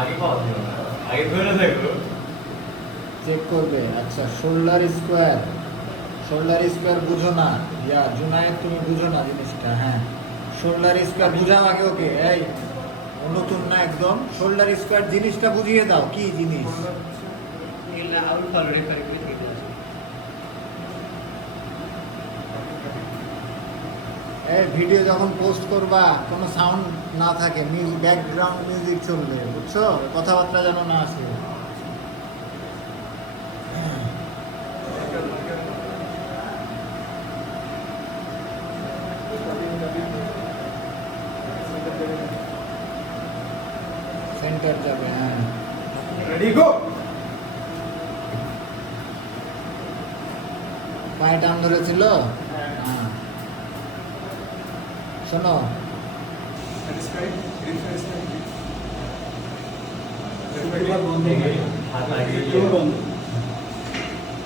আগে পাওয়া ছিল না, আগে ধরে দেখো। চেক করবে। আচ্ছা, শোল্ডার স্কোয়ার বুঝো না, ইয়া জুনায়েদ তুমি বুঝো না জিনিসটা। হ্যাঁ, শোল্ডার স্কোয়ার বুঝাও আগে ওকে। এই ও নতুন না একদম, শোল্ডার স্কোয়ার জিনিসটা বুঝিয়ে দাও, কি জিনিস? এই ভিডিও যখন পোস্ট করবা কোনো সাউন্ড না থাকে, ব্যাকগ্রাউন্ড মিউজিক চলবে, বুঝছো? কথাবার্তা যেন না আসে। সেন্টার যাবে। হ্যাঁ, রেডি গো। পায়ে টান ধরেছিল। হ্যাঁ, শোনো, বন্ধ, হাত লাগিয়ে